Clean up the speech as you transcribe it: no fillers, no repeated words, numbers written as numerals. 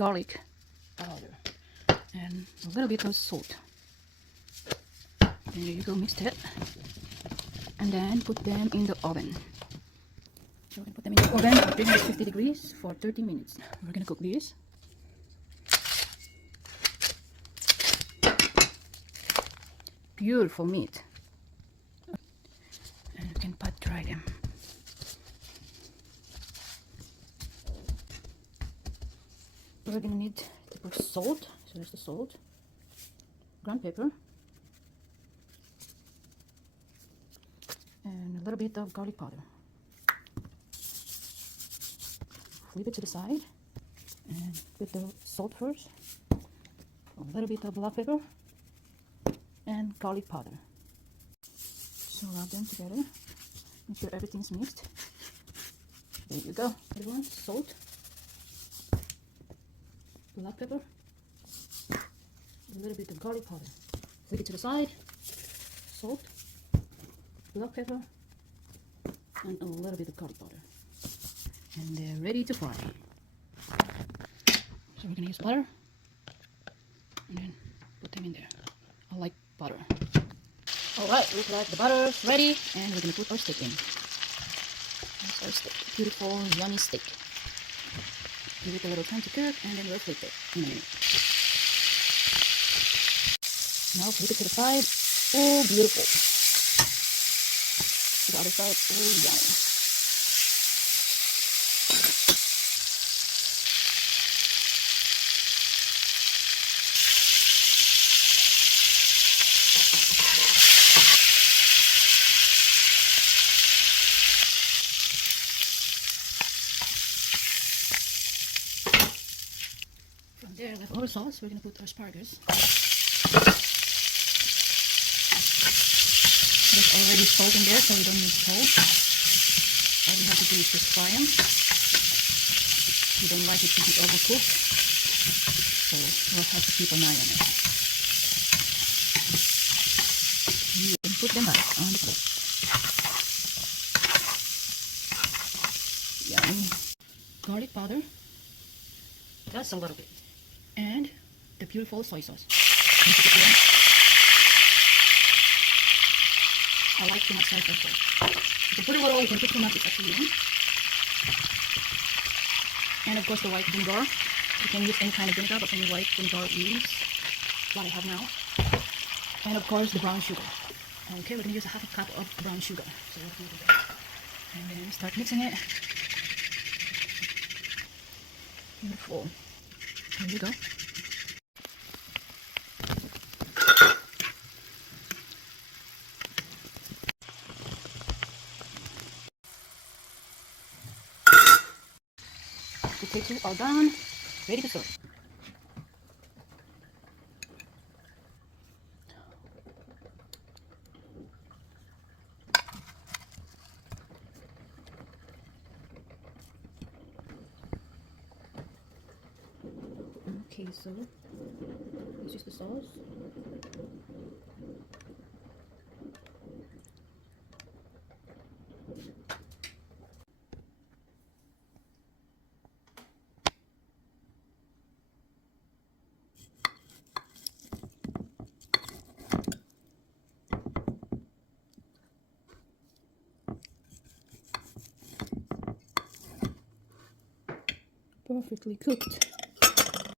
garlic powder and a little bit of salt. And there you go, mix it. And then put them in the oven. So we're gonna put them in the oven at 350 degrees for 30 minutes. We're gonna cook this. Beautiful meat. And you can pat dry them. We're gonna need to put salt. So there's the salt, ground pepper, and a little bit of garlic powder. Flip it to the side and put the salt first, a little bit of black pepper and garlic powder. So rub them together, make sure everything's mixed. There you go, everyone. Salt, black pepper, a little bit of garlic powder. Flip it to the side, salt, black pepper, and a little bit of garlic powder. And they're ready to fry. So we're gonna use butter and then put them in there. I like butter. Alright, looks like the butter's ready, and we're gonna put our steak in. That's our steak. Beautiful, yummy steak. Give it a little time to cook, and then we'll flip it in a minute. Now flip it to the side. Oh, beautiful. To the other side. Oh, yummy. From there, leftover sauce, we're going to put our asparagus. There's already salt in there, so we don't need salt. All we have to do is just fry them. We don't like it to be overcooked, so we'll have to keep an eye on it. You can put them back on the plate. Yummy. Garlic powder. Just a little bit. And the beautiful soy sauce. I like too much soy sauce. You can put a little, you can put too much, it's up to you. And of course the white vinegar. You can use any kind of vinegar, but for me white vinegar is what I have now. And of course the brown sugar. Okay, we're going to use a half a cup of brown sugar. So we'll do that. And then start mixing it. Beautiful. There you go. Potatoes are done, ready to serve. Okay, so this is the sauce. Perfectly cooked.